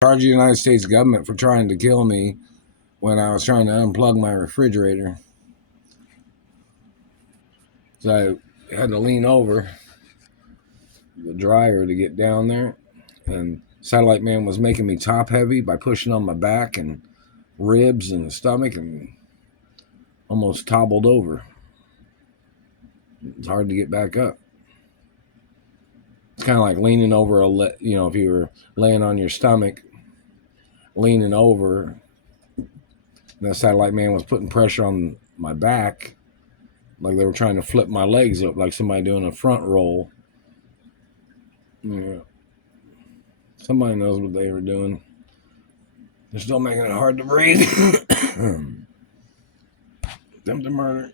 Charge the United States government for trying to kill me when I was trying to unplug my refrigerator. So I had to lean over the dryer to get down there. And Satellite Man was making me top heavy by pushing on my back and ribs and the stomach and almost toppled over. It's hard to get back up. It's kind of like leaning over if you were laying on your stomach, leaning over, and the Satellite Man was putting pressure on my back, like they were trying to flip my legs up, like somebody doing a front roll. Yeah. Somebody knows what they were doing. They're still making it hard to breathe. Attempted murder.